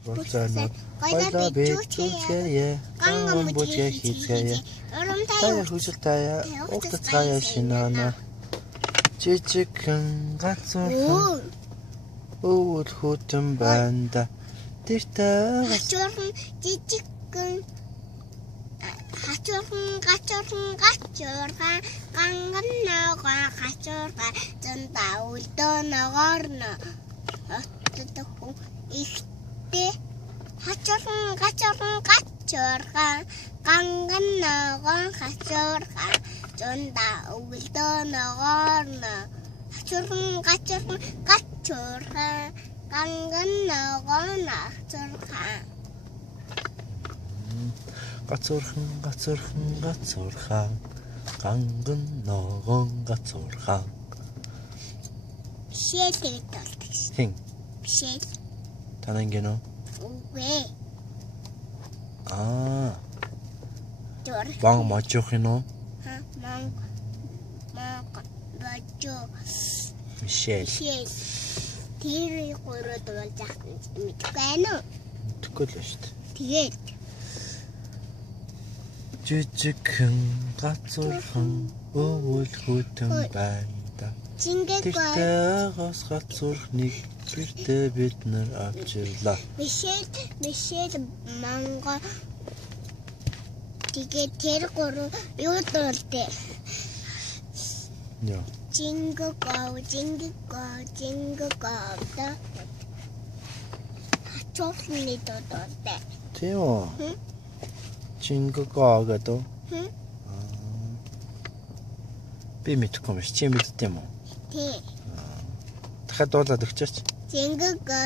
Bortsana, koila bitsutskeje, kangan butje hitskeje, taya huseltaya, oktatskaya shinana, chichikan gatsorhan, uul hutun banda, tirta Hachorhan, chichikan, hachorhan, kangan naga hachorhan, zanda uldo nagarna, ottotoko ihte, hachorhan, kangan naga hachorhan, zanda uldo nagarna, hachorhan, kangan naga hachorhan. gatsorhan, kangan nogon gatsorhan. Bishel тэгээд болдог шин. Хин. Бишэл. Танаа ингэнэ үү? Үгүй. Жор. Ван мачох юм уу? Манг бачо. Бишэл. Бишэл. Тэр гурав болж ахсан мэдгүй байна уу? Тэгэхгүй л шүү дээ. Тэгээд Жижигхэн gatsorhan, уул хутан байна. Тэртээс gatsorхныг гэртээ бид нар авчирлаа. Бишэл манга тэгээд тэр гурав юу дуулдэ? Яа. Jingle go да. Хачоолны дуудаа. Тийм үү? Чингого гэдэг. Би мэдхгүй юм шиг чи мэддэг юм уу? Тий. Дахиад дуулаад өгчөөч. Jingle go.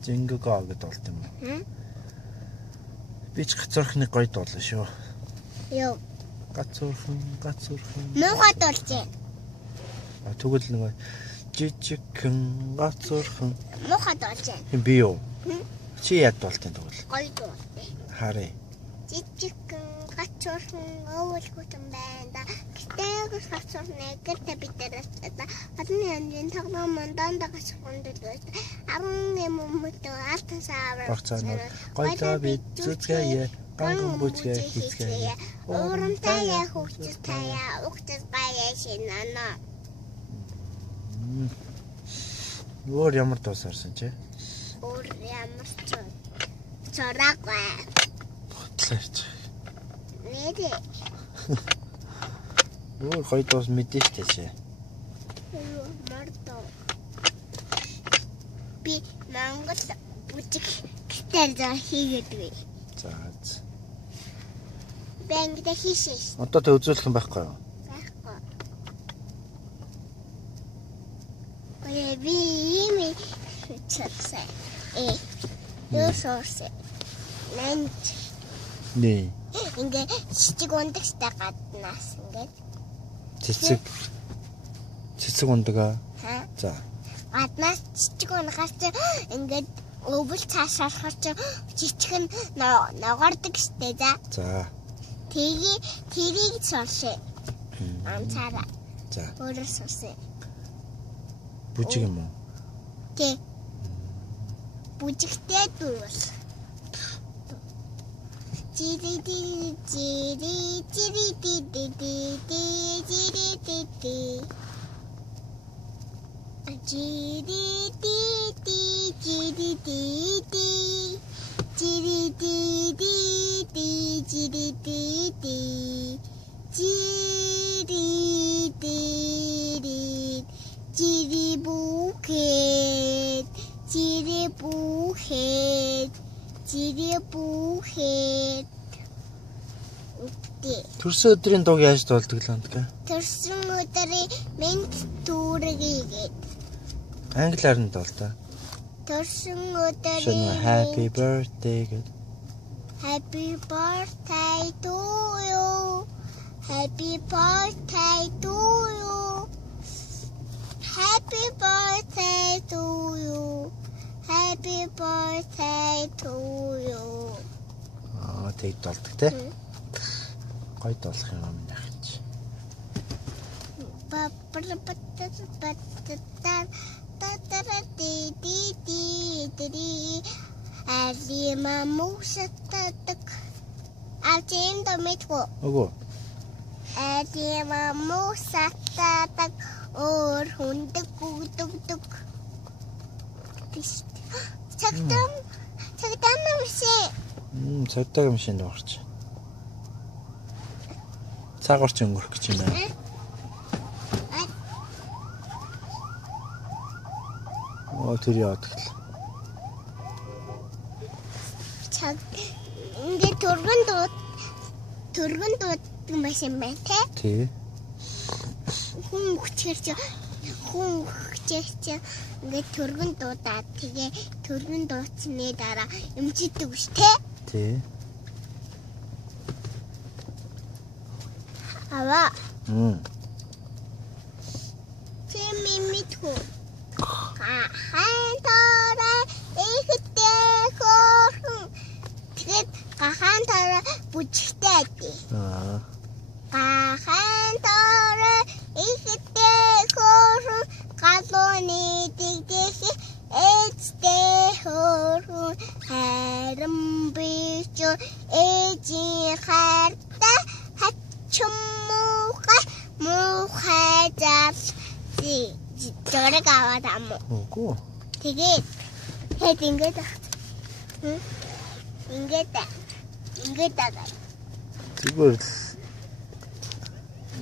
Чингого гэдэг болт юм уу? Би ч gatsorхны гоё дуулаа шүү. Йоо. Gatsorхан. Муухай дуулжээ. Тэгвэл нэг жижигхэн gatsorhan. Муухай дуулжээ. Би юу? Чи яд дуултын тэгвэл? Гоё дуулжээ. Харъя. Жижигхэн gatsorhan уул хутан байна. Гэтэл gatsorhan гэртээ бидэрээс олон янзын тоглоомон дандаа gatsorhan дөлөөс 10 юммөдөө алтан савар. Борцаанууд гоёлоо бид зүцгээе. Канган бутгээ хийцгээе. Урамтая хөвчтая угтас баяа шинана. Өөр ямар дуусарсан чи? Өөр ямар ч цораггүй. Ботлооч. Нэрэ. Өөр гоё дуус мэдэн штэ чи. Мордо. Би Монгол бүжиг гитар хийгээдгүй. За. Бэнгдэ хийшээ. Одоо тэ үзүүлэх юм байхгүй юу? Байхгүй. Би ийм чипсээ. Юусоос. Ланч. Nee. Ингээ цэцэг ундагтай гаднаас ингээд. Цэцэг ундаг. За. Гаднаас цэцэг унгаас ингээд өвөл цааш харахаар жижиг нь ногоордог штэ за. За. Тэрийг суршээ. Амцаараа. За. Өөрөөр суршээ. Бүжиг юм уу? Тэ. Бүжигтэй дуул. Жири. Төрсөн өдрийн дууг яаж дуулдаг л онтгэ? Төрсөн өдрийн мэнд түүргээд. Англиар нь дуулдаг. Төрсөн өдрийн Happy birthday гэд. Happy birthday to you. Happy birthday to you. Happy birthday to you. Happy birthday to you. Тэг толдог те. Гой толох юм яах чи. Пап Алимамусаттатак алтиндомитго Үгүй. алимамусаттатак оор хүндэг гүддэг биш цагтам мишээ Цагдаа машинд орч. Цагаарч өнгөрөх гэж байна. Оо тэр яадаг л. чаг ингээд төргөн дууд машин байна те Тий. хүн хүчээрч ингээд төргөн дуудаад тэгээ төргөн дууцны дараа эмчидэг ш те Тий. ава Мм. Тэмимитхүү гахантара ихтэй хөөрхөн тэгээд гахантара бүжигтэй айдээ Аа. гахантара ихтэй хөөрхөн галууны дэгдэх ээжтэй хөөрхөн харин бич ээжийн хайртай муухай зав жорог аваад амуу. Үгүй. Тэгээд хэд ингээд байгаа. Зүгээр л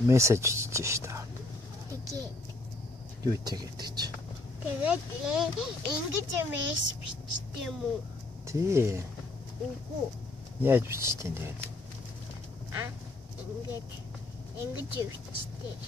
мессеж хийж штэ. Тэгээд Юу тэгээд чи. ингэж мессеж бичдэг юм уу? Тий. Үгүй. Яаж бичтээ тэгээд. Ингэж бичдэг.